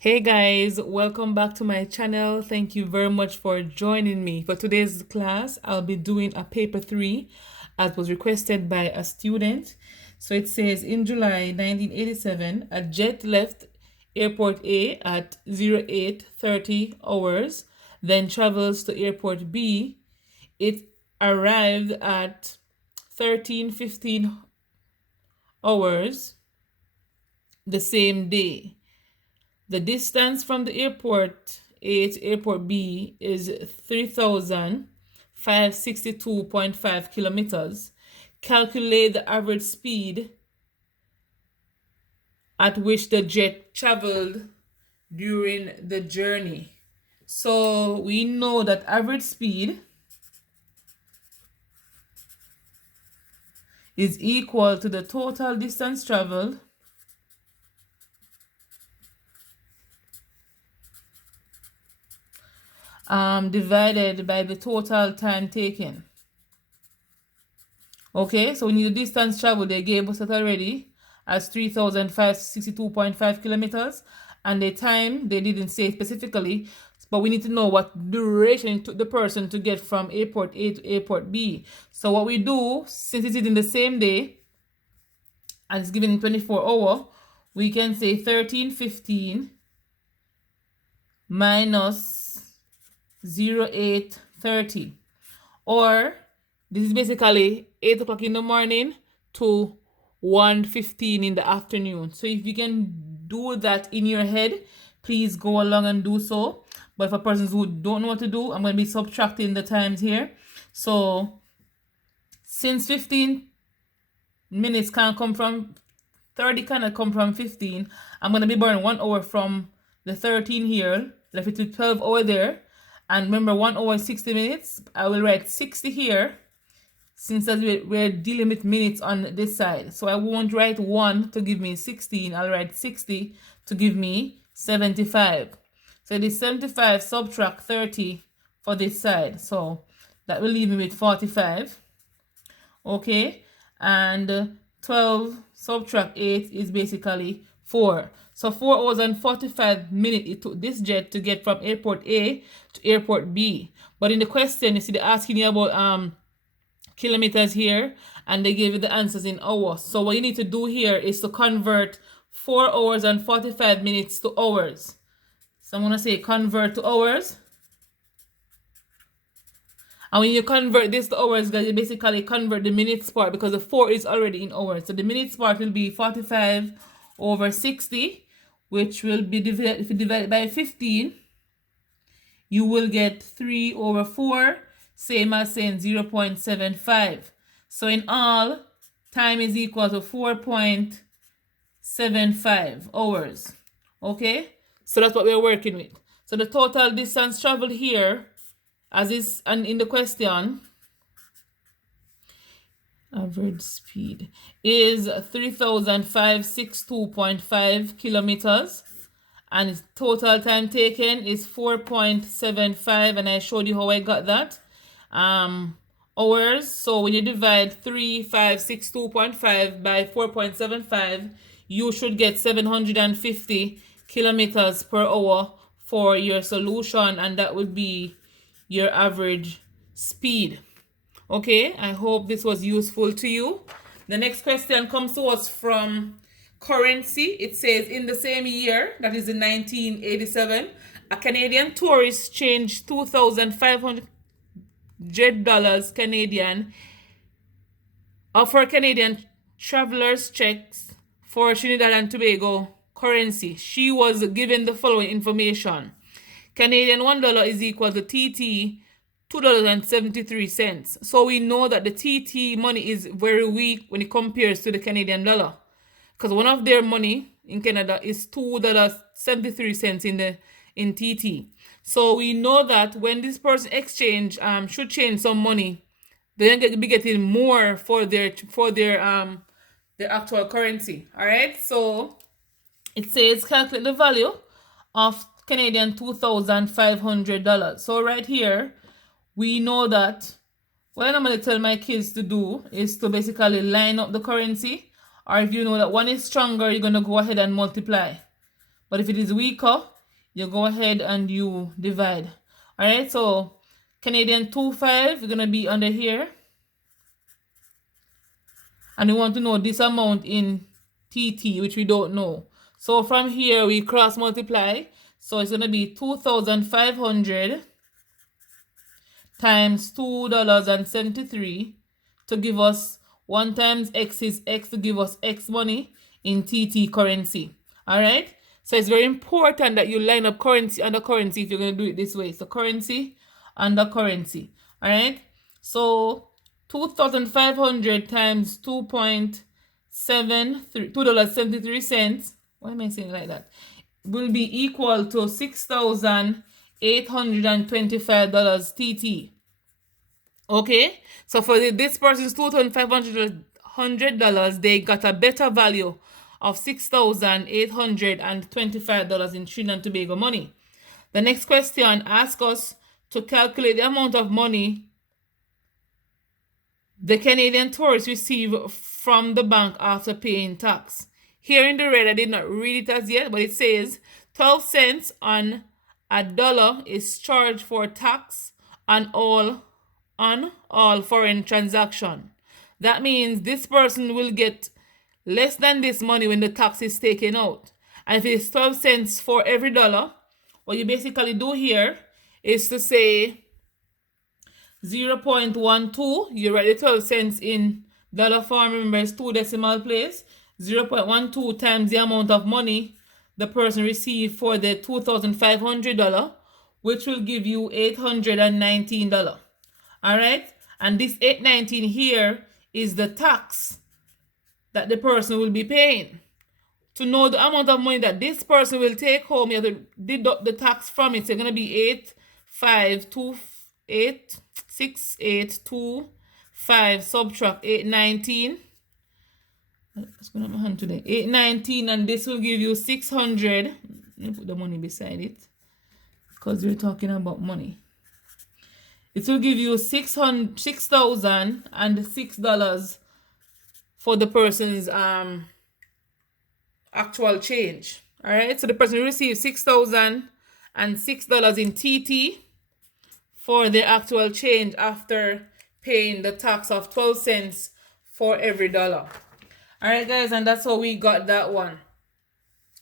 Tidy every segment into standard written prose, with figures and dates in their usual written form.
Hey guys, welcome back to my channel. Thank you very much for joining me. For today's class, I'll be doing a paper 3 as was requested by a student. So it says in July 1987, a jet left airport A at 08:30 hours, then travels to airport B. It arrived at 13:15 hours the same day. The distance from the airport A to airport B is 3,562.5 kilometers. Calculate the average speed at which the jet traveled during the journey. So we know that average speed is equal to the total distance traveled divided by the total time taken. Okay, so when you distance travel, they gave us that already as 3,562.5 kilometers, and the time they didn't say specifically, but we need to know what duration it took the person to get from airport A to airport B. So what we do, since it is in the same day and it's given in 24 hours, we can say 13:15 minus 08:30, or this is basically 8 o'clock in the morning to 1:15 in the afternoon. So if you can do that in your head, please go along and do so. But for persons who don't know what to do, I'm going to be subtracting the times here. So since 15 minutes can't come from 30, cannot come from 15, I'm going to be burning 1 hour from the 13 here, left it with 12 over there. And remember, 1 hour is 60 minutes. I will write 60 here, since we're dealing with minutes on this side. So I won't write 1 to give me 16. I'll write 60 to give me 75. So it is 75 subtract 30 for this side. So that will leave me with 45. Okay. And 12 subtract 8 is basically 4. So 4 hours and 45 minutes it took this jet to get from airport A to airport B. But in the question, you see they're asking you about kilometers here, and they gave you the answers in hours. So what you need to do here is to convert 4 hours and 45 minutes to hours. So I'm going to say convert to hours. And when you convert this to hours, guys, you basically convert the minutes part, because the 4 is already in hours. So the minutes part will be 45 over 60, which will be divided, if you divide it by 15, you will get 3 over 4, same as saying 0.75. So in all, time is equal to 4.75 hours. Okay? So that's what we're working with. So the total distance traveled here, as is and in the question, average speed is 3,562.5 kilometers, and its total time taken is 4.75, and I showed you how I got that. Hours. So when you divide 3,562.5 by 4.75, you should get 750 kilometers per hour for your solution, and that would be your average speed. Okay, I hope this was useful to you. The next question comes to us from currency. It says, in the same year, that is in 1987, a Canadian tourist changed 2,500 dollars Canadian for Canadian travelers' checks for Trinidad and Tobago currency. She was given the following information. Canadian $1 is equal to TT $2.73. So we know that the TT money is very weak when it compares to the Canadian dollar, because one of their money in Canada is $2.73 in TT. So we know that when this person exchange should change some money, they're gonna be getting more for their actual currency. All right. So it says calculate the value of Canadian $2,500. So right here, we know that what I'm going to tell my kids to do is to basically line up the currency, or if you know that one is stronger, you're going to go ahead and multiply. But if it is weaker, you go ahead and you divide. All right, so Canadian 2.5, you're going to be under here. And we want to know this amount in TT, which we don't know. So from here, we cross multiply. So it's going to be 2,500 times $2.73 to give us 1 times X is X to give us X money in TT currency. All right. So it's very important that you line up currency under currency if you're going to do it this way. So currency under currency. All right. So 2,500 times $2.73. Why am I saying it like that? Will be equal to $6,825 TT. Okay, so for this person's $2,500, they got a better value of $6,825 in Trinidad and Tobago money. The next question asks us to calculate the amount of money the Canadian tourists receive from the bank after paying tax. Here in the red, I did not read it as yet, but it says 12 cents on a dollar is charged for tax on all foreign transaction. That means this person will get less than this money when the tax is taken out. And if it's 12 cents for every dollar, what you basically do here is to say 0.12, you write the 12 cents in dollar form, remember it's 2 decimal place, 0.12 times the amount of money the person received for the $2,500, which will give you $819. All right, and this $819 here is the tax that the person will be paying. To know the amount of money that this person will take home, you have to deduct the tax from it. So it's going to be 6825 subtract 819. Let's go to my hand today. 819, and this will give you 600. Let me put the money beside it because we're talking about money. It will give you $6,006 for the person's actual change. All right, so the person will receive $6,006 in TT for their actual change after paying the tax of 12 cents for every dollar. All right, guys, and that's how we got that one.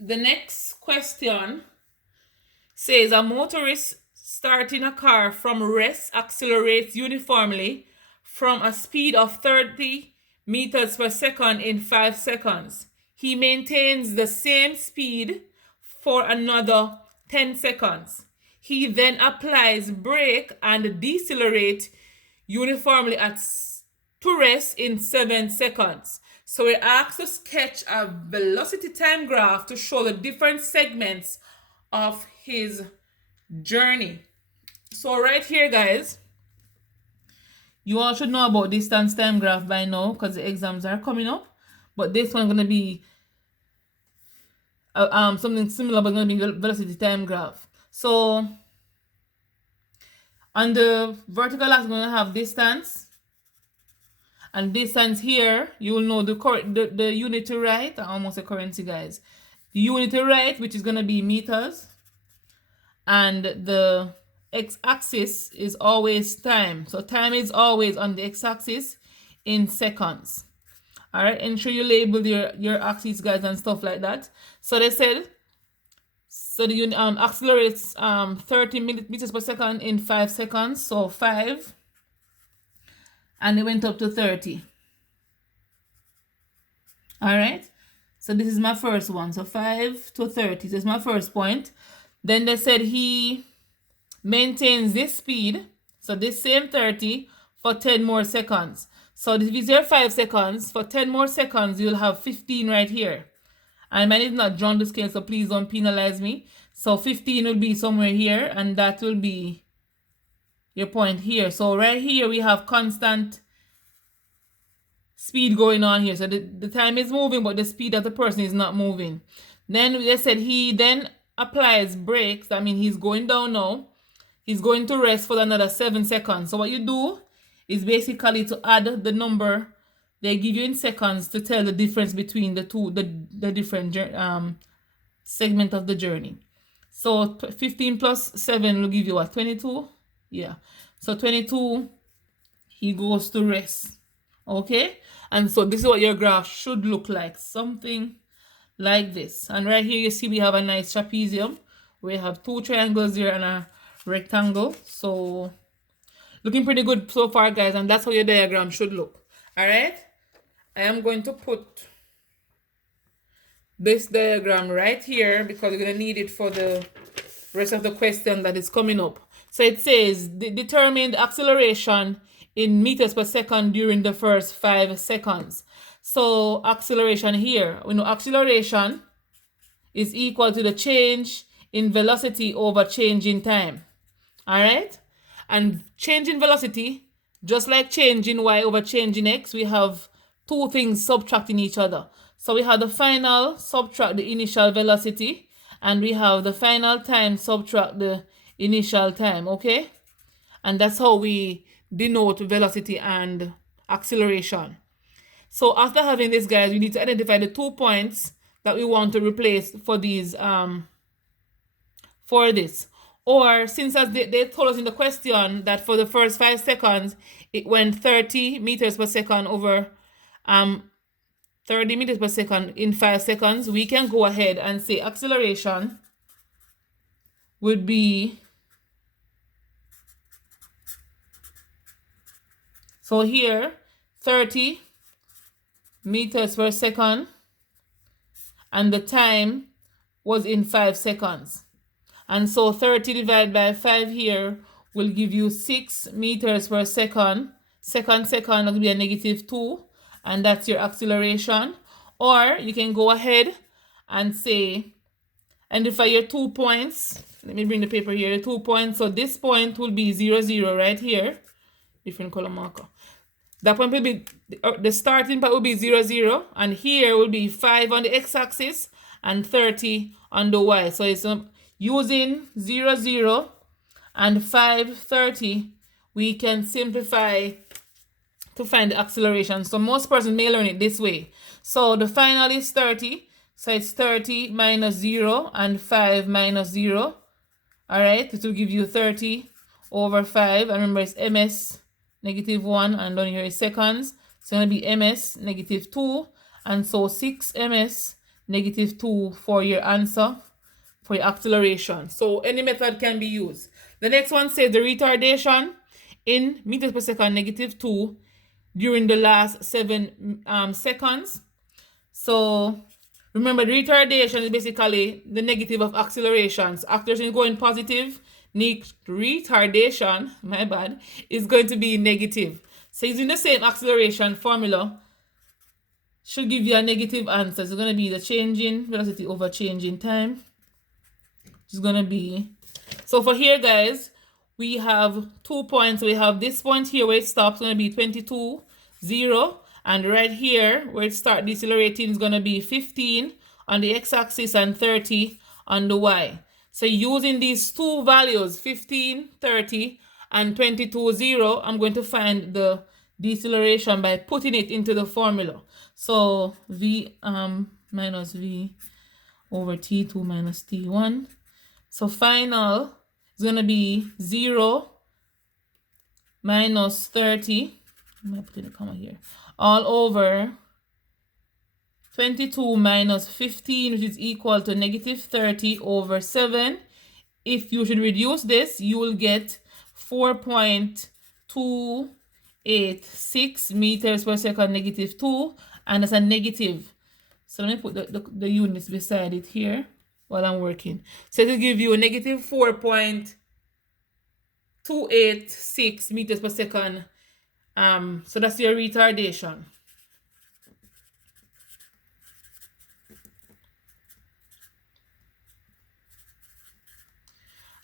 The next question says a motorist starting a car from rest accelerates uniformly from a speed of 30 meters per second in 5 seconds. He maintains the same speed for another 10 seconds. He then applies brake and decelerate uniformly to rest in 7 seconds. So we're asked to sketch a velocity time graph to show the different segments of his journey. So right here, guys, you all should know about distance time graph by now because the exams are coming up. But this one's going to be something similar, but going to be velocity time graph. So on the vertical axis, we're going to have distance. And distance here, you will know the unit to write. I almost say currency, guys. The unit to write, which is going to be meters. And the x-axis is always time. So time is always on the x-axis in seconds. All right, ensure you label your axes, guys, and stuff like that. So they said, so the unit accelerates 30 meters per second in 5 seconds. So 5, and it went up to 30. All right, so this is my first one. So 5 to 30. This is my first point. Then they said he maintains this speed, so this same 30, for 10 more seconds. So if it's your 5 seconds, for 10 more seconds, you'll have 15 right here. And mine is not drawn to scale, so please don't penalize me. So 15 will be somewhere here, and that will be your point here. So right here, we have constant speed going on here. So the time is moving, but the speed of the person is not moving. Then they said he then applies brakes. That means he's going down now. He's going to rest for another 7 seconds. So what you do is basically to add the number they give you in seconds to tell the difference between the different segment of the journey. So 15 plus 7 will give you what? 22? Yeah. So 22, he goes to rest. Okay? And so this is what your graph should look like. Something like this. And right here you see we have a nice trapezium. We have two triangles here and a rectangle. So looking pretty good so far, guys. And that's how your diagram should look. Alright? I am going to put this diagram right here because we're going to need it for the rest of the question that is coming up. So it says, determine the acceleration in meters per second during the first 5 seconds. So acceleration here, we know acceleration is equal to the change in velocity over change in time. All right? And change in velocity, just like change in y over change in x, we have two things subtracting each other. So we have the final subtract the initial velocity, and we have the final time subtract the initial time, okay? And that's how we denote velocity and acceleration. So after having this, guys, we need to identify the 2 points that we want to replace for these for this. Or since as they told us in the question that for the first 5 seconds it went 30 meters per second over 30 meters per second in 5 seconds, we can go ahead and say acceleration would be, so here 30 meters per second and the time was in 5 seconds. And so 30 divided by 5 here will give you 6 meters per second. Second will be a -2, and that's your acceleration. Or you can go ahead and say, identify your 2 points. Let me bring the paper here, the 2 points. So this point will be 0, 0 right here. Different color marker. That point will be, the starting point will be 0, 0. And here will be 5 on the x-axis and 30 on the y. So it's using 0, 0 and 5, 30, we can simplify to find the acceleration. So most persons may learn it this way. So the final is 30. So it's 30 minus 0 and 5 minus 0. All right, it will give you 30 over 5. And remember, it's ms -1, and down here is seconds. It's going to be ms -2. And so 6 ms -2 for your answer for your acceleration. So any method can be used. The next one says the retardation in meters per second -2 during the last 7 seconds. So remember, the retardation is basically the negative of accelerations. Acceleration is going positive. Retardation, my bad, is going to be negative. So using the same acceleration formula should give you a negative answer. It's going to be the change in velocity over change in time. It's going to be, so for here, guys, we have 2 points. We have this point here where it stops, going to be 22, 0. And right here where it starts decelerating is going to be 15 on the x-axis and 30 on the y. So using these two values, 15, 30, and 22, 0, I'm going to find the deceleration by putting it into the formula. So v minus v over t2 minus t1. So final is going to be 0 minus 30. I'm going to put in a comma here. All over 22 minus 15, which is equal to -30 over 7. If you should reduce this, you will get 4.286 meters per second -2, and that's a negative. So let me put the units beside it here while I'm working. So it will give you a -4.286 meters per second. So that's your retardation.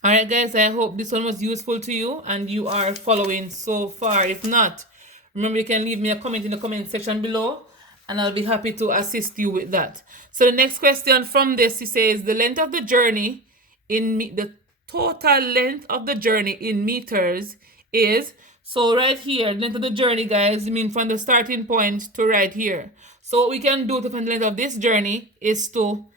Alright, guys, I hope this one was useful to you and you are following so far. If not, remember you can leave me a comment in the comment section below and I'll be happy to assist you with that. So the next question from this, he says the length of the journey in the total length of the journey in meters is, so right here, the length of the journey, guys, I mean from the starting point to right here. So what we can do to find the length of this journey is to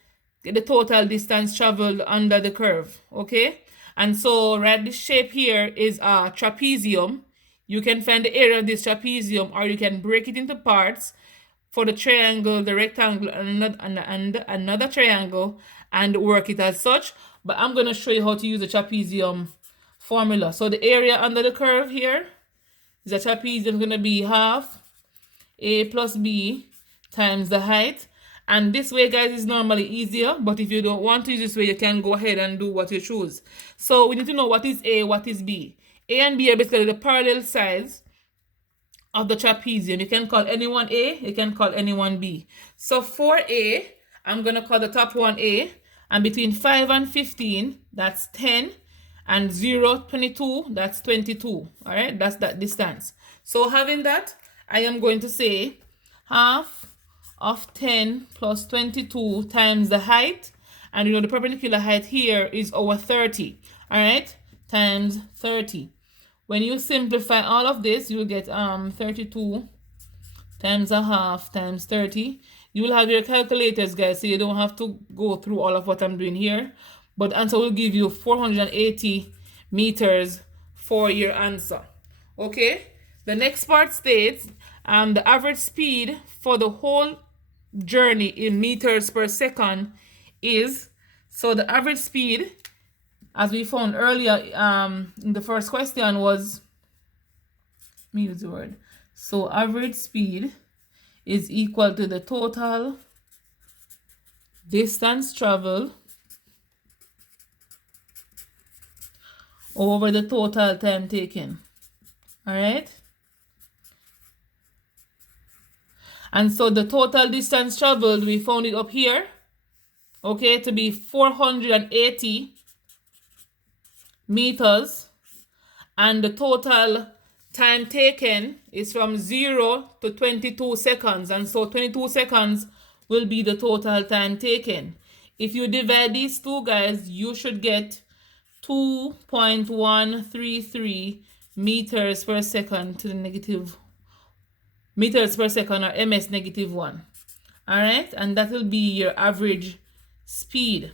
get the total distance traveled under the curve, okay? And so, right, this shape here is a trapezium. You can find the area of this trapezium, or you can break it into parts for the triangle, the rectangle, and another triangle, and work it as such. But I'm going to show you how to use the trapezium formula. So the area under the curve here is a trapezium going to be half a plus b times the height. And this way, guys, is normally easier, but if you don't want to use this way, you can go ahead and do what you choose. So we need to know what is a, what is b. A and b are basically the parallel sides of the trapezium. You can call anyone a, you can call anyone b. So for a, I'm going to call the top one a, and between 5 and 15, that's 10, and 0, 22, that's 22. All right, that's that distance. So having that, I am going to say half of 10 plus 22 times the height, and you know the perpendicular height here is our 30, all right, times 30. When you simplify all of this, you will get 32 times a half times 30. You will have your calculators, guys, so you don't have to go through all of what I'm doing here, but answer will give you 480 meters for your answer. Okay, the next part states the average speed for the whole journey in meters per second is, so the average speed, as we found earlier in the first question, was, let me use the word, so average speed is equal to the total distance traveled over the total time taken. All right, and so the total distance traveled, we found it up here, okay, to be 480 meters, and the total time taken is from 0 to 22 seconds, and so 22 seconds will be the total time taken. If you divide these two, guys, you should get 2.133 meters per second to the negative meters per second, or ms negative 1. All right, and that will be your average speed.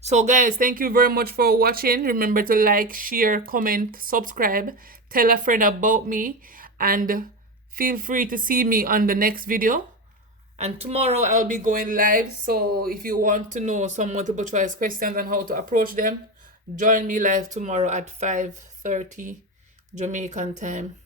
So guys, thank you very much for watching. Remember to like, share, comment, subscribe, tell a friend about me, and feel free to see me on the next video. And tomorrow I'll be going live, so if you want to know some multiple choice questions and how to approach them, join me live tomorrow at 5:30 Jamaican time.